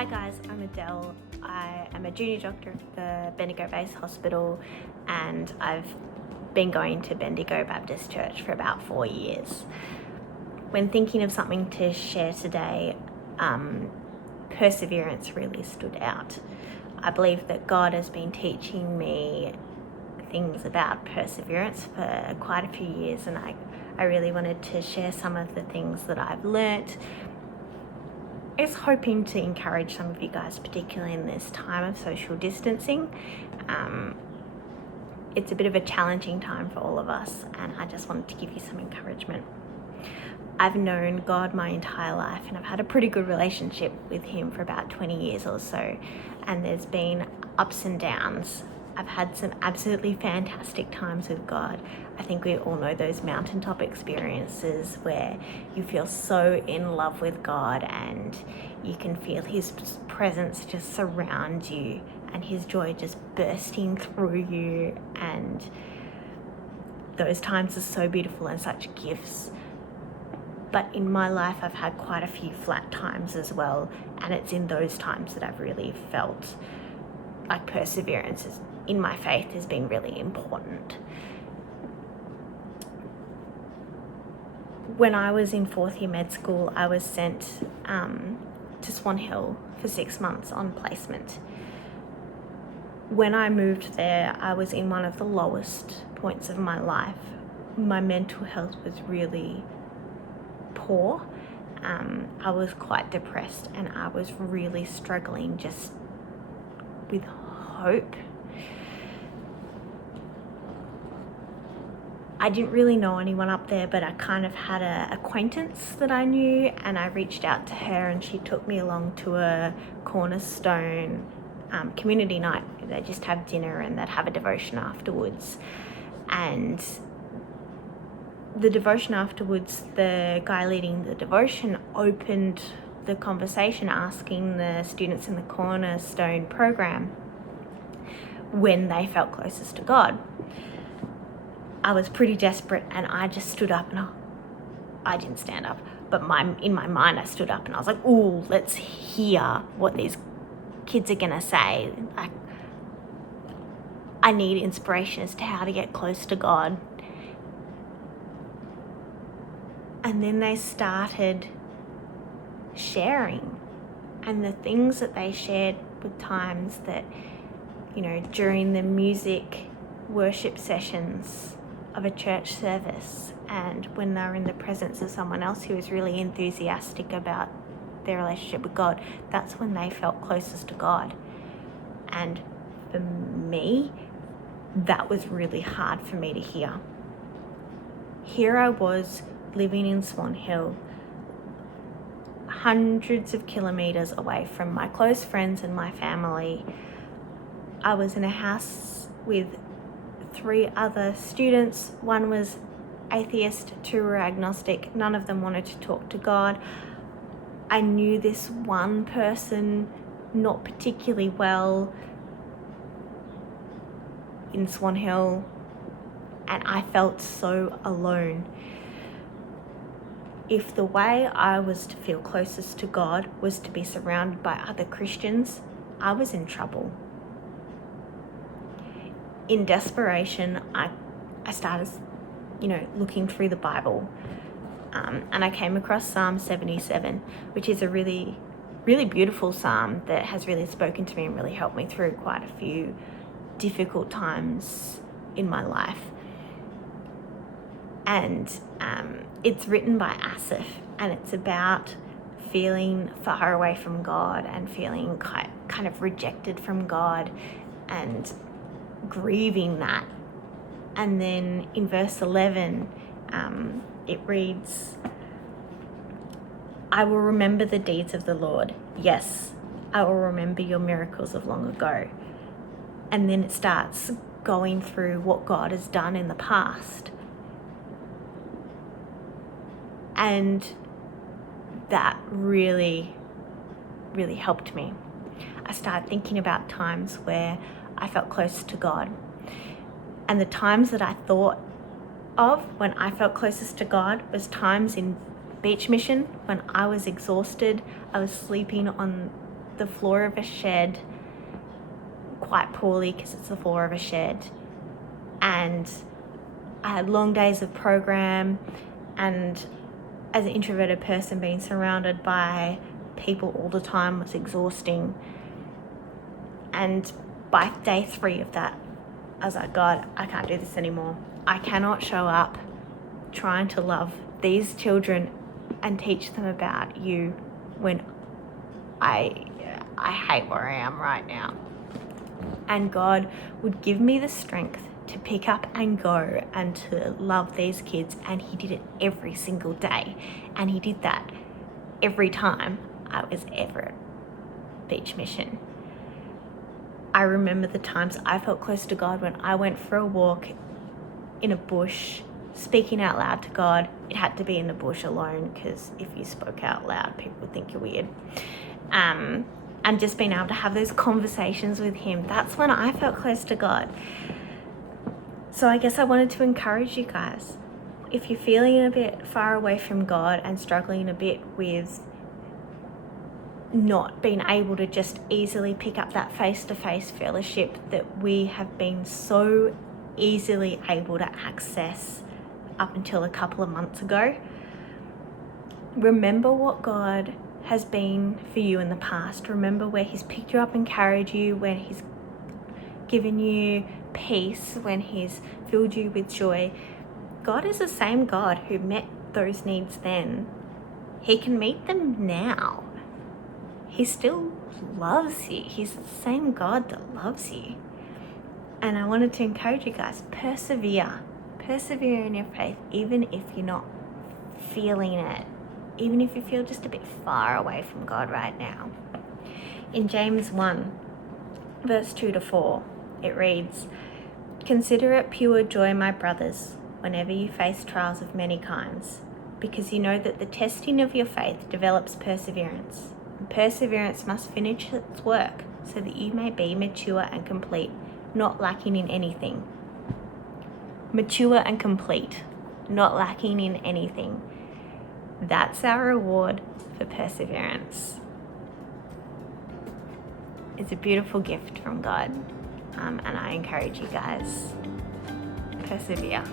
Hi guys, I'm Adele. I am a junior doctor at the Bendigo Baptist Hospital, and I've been going to Bendigo Baptist Church for about 4 years. When thinking of something to share today, perseverance really stood out. I believe that God has been teaching me things about perseverance for quite a few years, and I really wanted to share some of the things that I've learnt. I was hoping to encourage some of you guys, particularly in this time of social distancing. It's a bit of a challenging time for all of us, and I just wanted to give you some encouragement. I've known God my entire life, and I've had a pretty good relationship with Him for about 20 years or so, and there's been ups and downs. I've had some absolutely fantastic times with God. I think we all know those mountaintop experiences where you feel so in love with God and you can feel His presence just surround you and His joy just bursting through you, and those times are so beautiful and such gifts. But in my life, I've had quite a few flat times as well, and it's in those times that I've really felt like perseverance in my faith has been really important. When I was in fourth year med school, I was sent to Swan Hill for 6 months on placement. When I moved there, I was in one of the lowest points of my life. My mental health was really poor. I was quite depressed, and I was really struggling just with hope. I didn't really know anyone up there, but I kind of had an acquaintance that I knew, and I reached out to her and she took me along to a Cornerstone community night. They just have dinner and they'd have a devotion afterwards. And the devotion afterwards, the guy leading the devotion opened the conversation asking the students in the Cornerstone program when they felt closest to God. I was pretty desperate, and I just stood up, and I didn't stand up, but in my mind I stood up and I was like, ooh, let's hear what these kids are gonna say. I need inspiration as to how to get close to God. And then they started sharing, and the things that they shared were times that, during the music worship sessions of a church service, and when they were in the presence of someone else who was really enthusiastic about their relationship with God, that's when they felt closest to God. And for me, that was really hard for me to hear. Here I was living in Swan Hill, hundreds of kilometers away from my close friends and my family. I was in a house with 3 other students. One was atheist, 2 were agnostic. None of them wanted to talk to God. I knew this one person not particularly well in Swan Hill, and I felt so alone. If the way I was to feel closest to God was to be surrounded by other Christians, I was in trouble. In desperation, I started, looking through the Bible, and I came across Psalm 77, which is a really, really beautiful psalm that has really spoken to me and really helped me through quite a few difficult times in my life. And it's written by Asaph, and it's about feeling far away from God and feeling kind of rejected from God and grieving that. And then in verse 11, it reads, I will remember the deeds of the Lord. Yes, I will remember your miracles of long ago. And then it starts going through what God has done in the past. And that really, really helped me. I started thinking about times where I felt close to God. And the times that I thought of when I felt closest to God was times in beach mission when I was exhausted. I was sleeping on the floor of a shed quite poorly because it's the floor of a shed. And I had long days of program, and as an introverted person, being surrounded by people all the time was exhausting. And by day 3 of that, I was like, God, I can't do this anymore. I cannot show up trying to love these children and teach them about you when I hate where I am right now. And God would give me the strength to pick up and go and to love these kids. And he did it every single day. And he did that every time I was ever at Beach Mission. I remember the times I felt close to God when I went for a walk in a bush, speaking out loud to God. It had to be in the bush alone, because if you spoke out loud, people would think you're weird. And just being able to have those conversations with him, that's when I felt close to God. So I guess I wanted to encourage you guys, if you're feeling a bit far away from God and struggling a bit with not being able to just easily pick up that face-to-face fellowship that we have been so easily able to access up until a couple of months ago, remember what God has been for you in the past. Remember where he's picked you up and carried you, when he's given you peace, when he's filled you with joy. God is the same God who met those needs then. He can meet them now. He still loves you. He's the same God that loves you. And I wanted to encourage you guys, persevere. Persevere in your faith, even if you're not feeling it, even if you feel just a bit far away from God right now. In James 1, verse 2-4, it reads, "Consider it pure joy, my brothers, whenever you face trials of many kinds, because you know that the testing of your faith develops perseverance. And perseverance must finish its work, so that you may be mature and complete, not lacking in anything." Mature and complete, not lacking in anything. That's our reward for perseverance. It's a beautiful gift from God, and I encourage you guys, persevere.